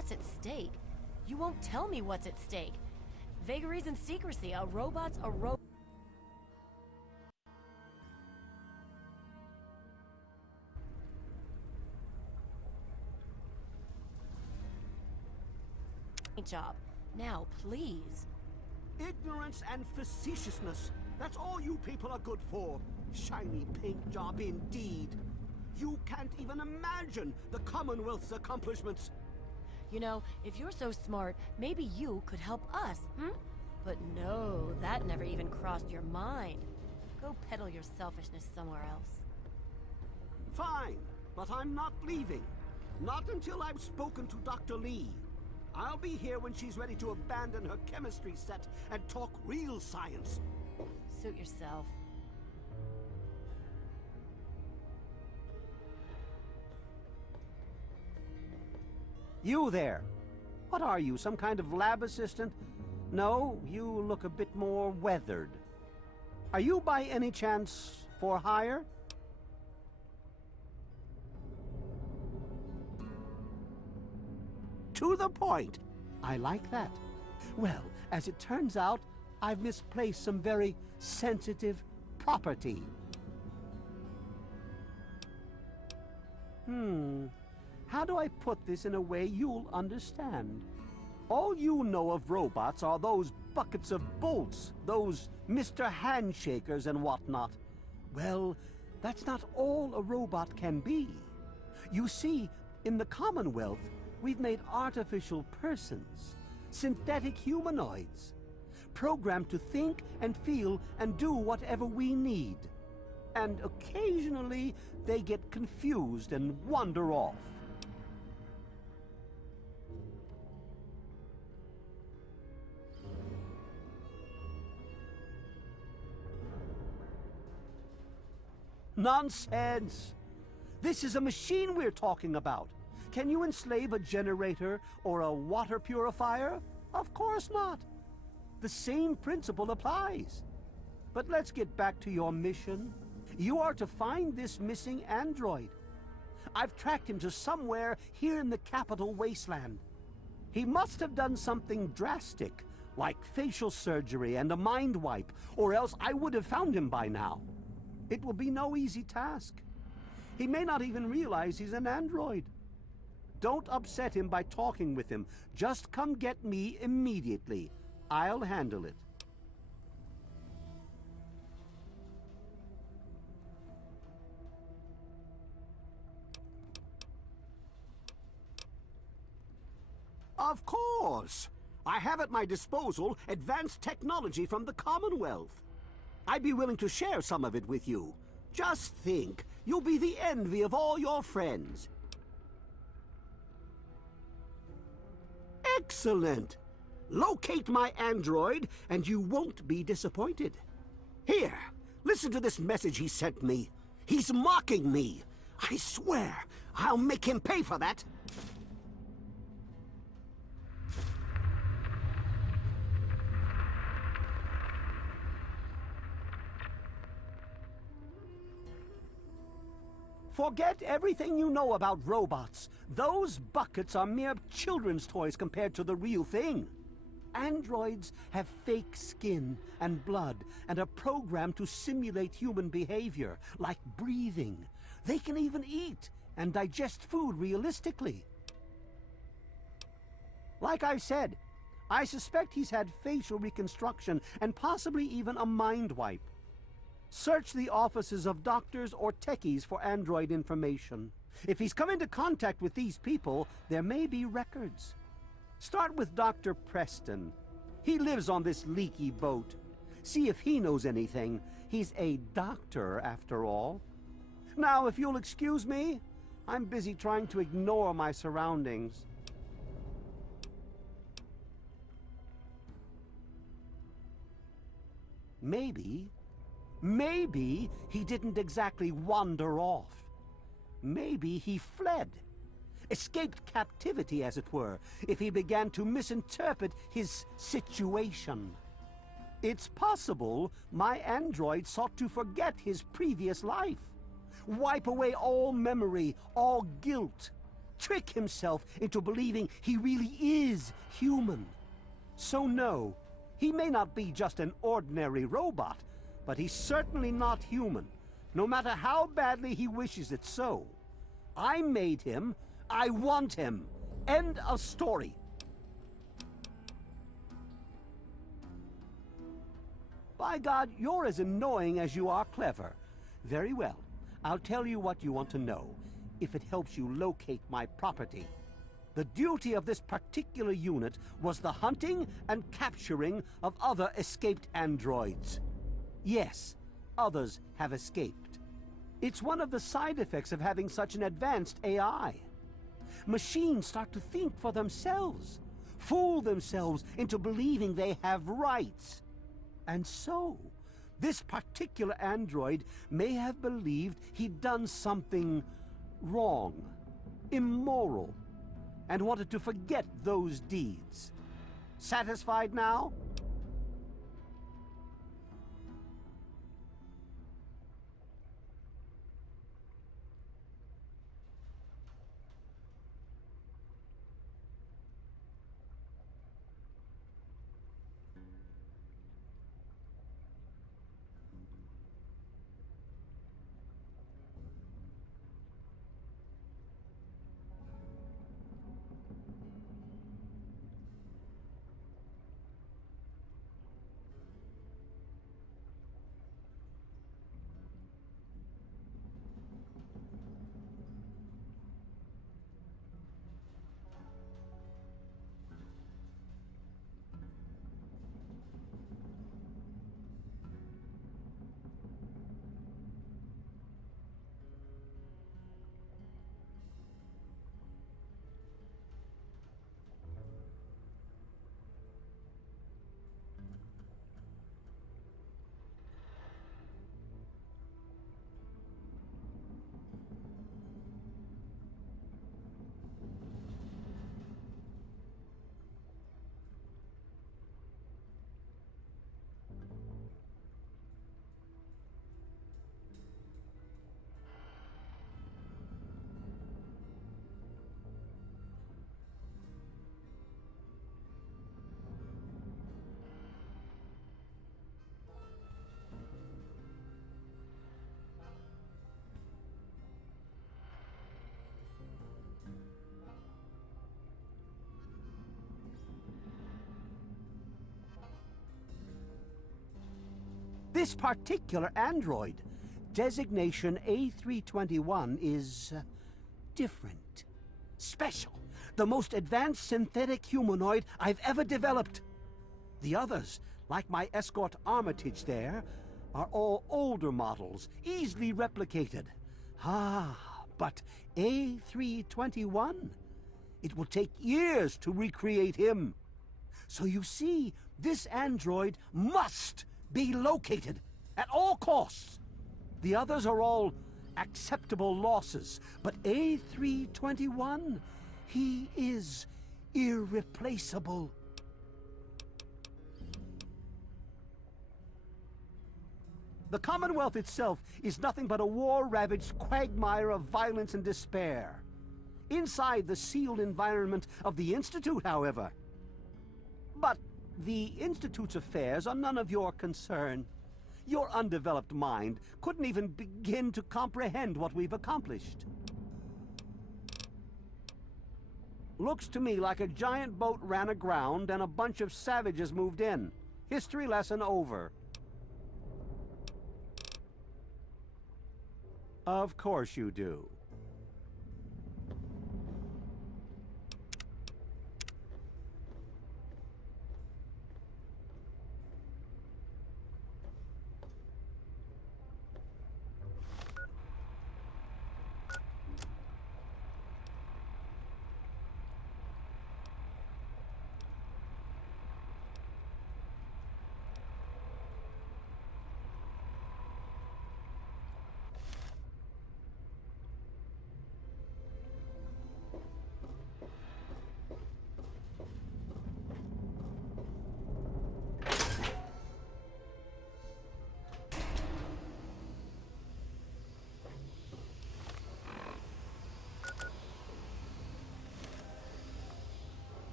what's at stake. You won't tell me what's at stake. Vagaries and secrecy. A robot's a robot. Job. Now, please. Ignorance and facetiousness. That's all you people are good for. Shiny paint job indeed. You can't even imagine the Commonwealth's accomplishments. You know, if you're so smart, maybe you could help us, But no, that never even crossed your mind. Go peddle your selfishness somewhere else. Fine, but I'm not leaving. Not until I've spoken to Dr. Lee. I'll be here when she's ready to abandon her chemistry set and talk real science. Suit yourself. You there. What are you, some kind of lab assistant? No, you look a bit more weathered. Are you by any chance for hire? To the point. I like that. Well, as it turns out, I've misplaced some very sensitive property. How do I put this in a way you'll understand? All you know of robots are those buckets of bolts, those Mr. Handshakers and whatnot. Well, that's not all a robot can be. You see, in the Commonwealth, we've made artificial persons, synthetic humanoids, programmed to think and feel and do whatever we need. And occasionally, they get confused and wander off. Nonsense! This is a machine we're talking about. Can you enslave a generator or a water purifier? Of course not. The same principle applies. But let's get back to your mission. You are to find this missing android. I've tracked him to somewhere here in the capital Wasteland. He must have done something drastic, like facial surgery and a mind wipe, or else I would have found him by now. It will be no easy task. He may not even realize he's an android. Don't upset him by talking with him. Just come get me immediately. I'll handle it. Of course! I have at my disposal advanced technology from the Commonwealth. I'd be willing to share some of it with you. Just think, you'll be the envy of all your friends. Excellent! Locate my android, and you won't be disappointed. Here, listen to this message he sent me. He's mocking me. I swear, I'll make him pay for that. Forget everything you know about robots. Those buckets are mere children's toys compared to the real thing. Androids have fake skin and blood and are programmed to simulate human behavior, like breathing. They can even eat and digest food realistically. Like I said, I suspect he's had facial reconstruction and possibly even a mind wipe. Search the offices of doctors or techies for android information. If he's come into contact with these people, there may be records. Start with Dr. Preston. He lives on this leaky boat. See if he knows anything. He's a doctor, after all. Now, if you'll excuse me, I'm busy trying to ignore my surroundings. Maybe he didn't exactly wander off. Maybe he fled. Escaped captivity, as it were, if he began to misinterpret his situation. It's possible my android sought to forget his previous life. Wipe away all memory, all guilt. trick himself into believing he really is human. So no, he may not be just an ordinary robot, but he's certainly not human, no matter how badly he wishes it so. I made him. I want him. End of story. By God, you're as annoying as you are clever. Very well. I'll tell you what you want to know, if it helps you locate my property. The duty of this particular unit was the hunting and capturing of other escaped androids. Yes, others have escaped. It's one of the side effects of having such an advanced AI. Machines start to think for themselves, fool themselves into believing they have rights. And so, this particular android may have believed he'd done something wrong, immoral, and wanted to forget those deeds. Satisfied now? This particular android, designation A321, is different. Special. The most advanced synthetic humanoid I've ever developed. The others, like my escort Armitage there, are all older models, easily replicated. But A321? It will take years to recreate him. So you see, this android must be located at all costs. The others are all acceptable losses, but A321, he is irreplaceable. The Commonwealth itself is nothing but a war-ravaged quagmire of violence and despair. Inside the sealed environment of the Institute, however. But the Institute's affairs are none of your concern. Your undeveloped mind couldn't even begin to comprehend what we've accomplished. Looks to me like a giant boat ran aground and a bunch of savages moved in. History lesson over. Of course you do.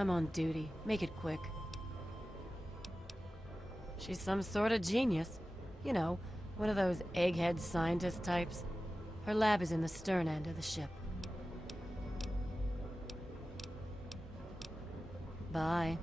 I'm on duty. Make it quick. She's some sort of genius. You know, one of those egghead scientist types. Her lab is in the stern end of the ship. Bye.